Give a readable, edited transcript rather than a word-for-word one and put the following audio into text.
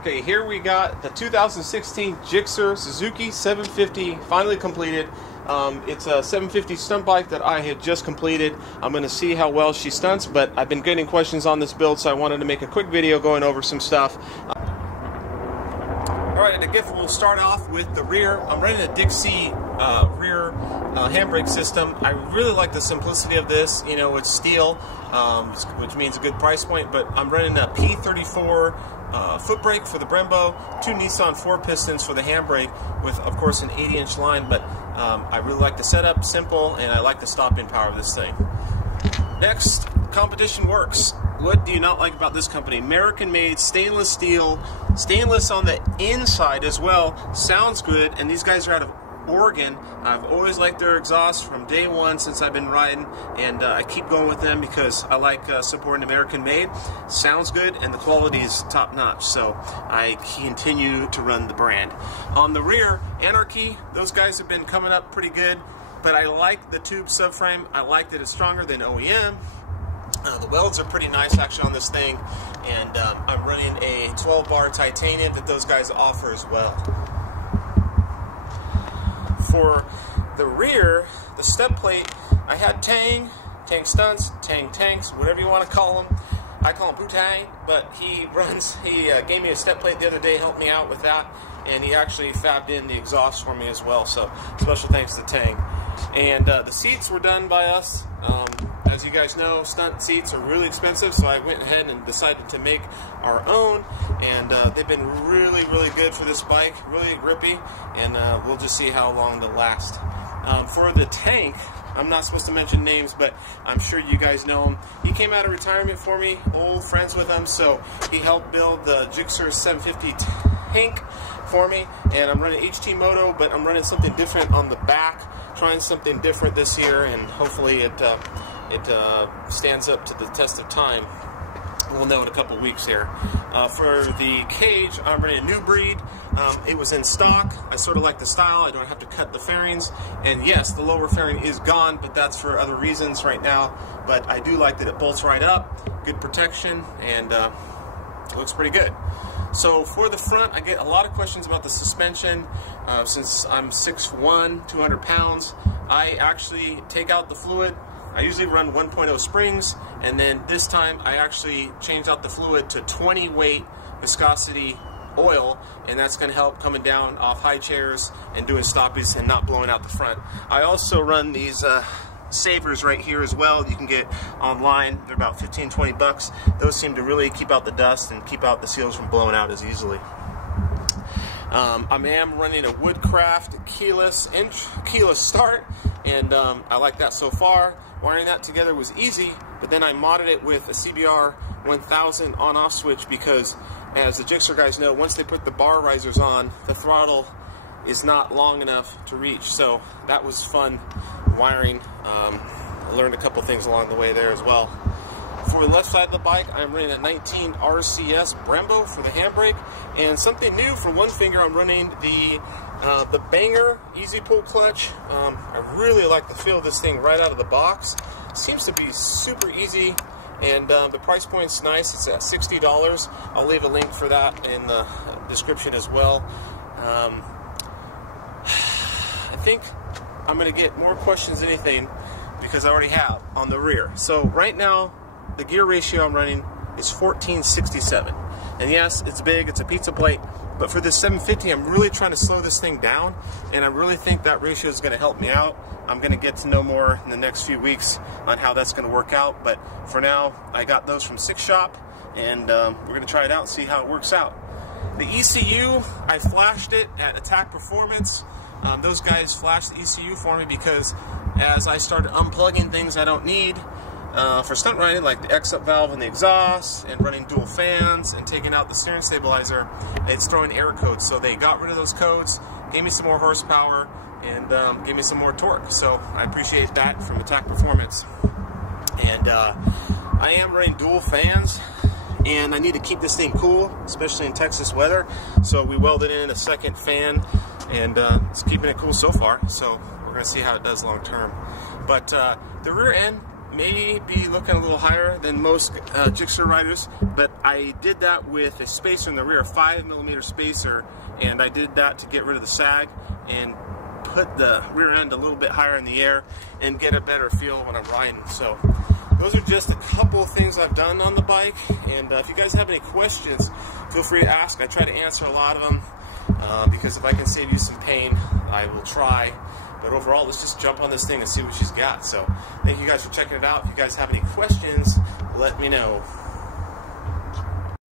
Okay, here we got the 2016 GSXR Suzuki 750 finally completed. It's a 750 stunt bike that I had just completed. I'm going to see how well she stunts, but I've been getting questions on this build, so I wanted to make a quick video going over some stuff. Alright, and again, we'll start off with the rear. I'm running a Dixie rear handbrake system. I really like the simplicity of this. You know, it's steel, which means a good price point, but I'm running a P34 foot brake for the Brembo, two Nissan 4-pistons for the handbrake with, of course, an 80-inch line, but I really like the setup, simple, and I like the stopping power of this thing. Next, competition Werkes. What do you not like about this company? American-made stainless steel, stainless on the inside as well. Sounds good, and these guys are out of Oregon. I've always liked their exhaust from day one since I've been riding, and I keep going with them because I like supporting American-made. Sounds good, and the quality is top-notch, so I continue to run the brand. On the rear, Anarchy, those guys have been coming up pretty good, but I like the tube subframe. I like that it's stronger than OEM. The welds are pretty nice actually on this thing, and I'm running a 12-bar titanium that those guys offer as well. For the rear, the step plate, I had Tang Stunts, Tanks, whatever you want to call them. I call him Bootang, but he gave me a step plate the other day, helped me out with that, and he actually fabbed in the exhaust for me as well, so special thanks to Tang. And the seats were done by us. As you guys know, stunt seats are really expensive, so I went ahead and decided to make our own, and they've been really, really good for this bike, really grippy, and we'll just see how long they'll last. For the tank, I'm not supposed to mention names, but I'm sure you guys know him. He came out of retirement for me, old friends with him, so he helped build the GSXR 750 tank for me, and I'm running HT Moto, but I'm running something different on the back, trying something different this year, and hopefully it stands up to the test of time. We'll know in a couple weeks here. For the cage, I'm running a new breed. It was in stock. I sort of like the style. I don't have to cut the fairings. And yes, the lower fairing is gone, but that's for other reasons right now. But I do like that it bolts right up, good protection, and it looks pretty good. So for the front, I get a lot of questions about the suspension. Since I'm 6'1", 200 pounds, I actually take out the fluid. I usually run 1.0 springs, and then this time I actually changed out the fluid to 20 weight viscosity oil, and that's going to help coming down off high chairs and doing stoppies and not blowing out the front. I also run these savers right here as well. You can get online. They're about 15-20 bucks. Those seem to really keep out the dust and keep out the seals from blowing out as easily. I am running a Woodcraft keyless start, and I like that so far. Wiring that together was easy, but then I modded it with a CBR 1000 on-off switch because, as the GSXR guys know, once they put the bar risers on, the throttle is not long enough to reach. So that was fun wiring. I learned a couple things along the way there as well. For the left side of the bike, I'm running a 19 RCS Brembo for the handbrake, and something new for one finger, I'm running the Banger Easy Pull Clutch. I really like the feel of this thing right out of the box. Seems to be super easy, and the price point's nice. It's at $60. I'll leave a link for that in the description as well. I think I'm going to get more questions than anything because I already have on the rear. So right now, the gear ratio I'm running is 1467. And yes, it's big, it's a pizza plate, but for this 750, I'm really trying to slow this thing down, and I really think that ratio is going to help me out. I'm going to get to know more in the next few weeks on how that's going to work out, but for now, I got those from Six Shop, and we're going to try it out and see how it works out. The ECU, I flashed it at Attack Performance. Those guys flashed the ECU for me because as I started unplugging things I don't need, for stunt riding, like the exit valve and the exhaust, and running dual fans, and taking out the steering stabilizer, it's throwing error codes. So they got rid of those codes, gave me some more horsepower, and gave me some more torque. So I appreciate that from Attack Performance. And I am running dual fans, and I need to keep this thing cool, especially in Texas weather. So we welded in a second fan, and it's keeping it cool so far. So we're going to see how it does long term. But the rear end, may be looking a little higher than most Gixxer riders, but I did that with a spacer in the rear, 5mm spacer, and I did that to get rid of the sag and put the rear end a little bit higher in the air and get a better feel when I'm riding. So those are just a couple of things I've done on the bike, and if you guys have any questions, feel free to ask. I try to answer a lot of them because if I can save you some pain, I will try. But overall, let's just jump on this thing and see what she's got. So thank you guys for checking it out. If you guys have any questions, let me know.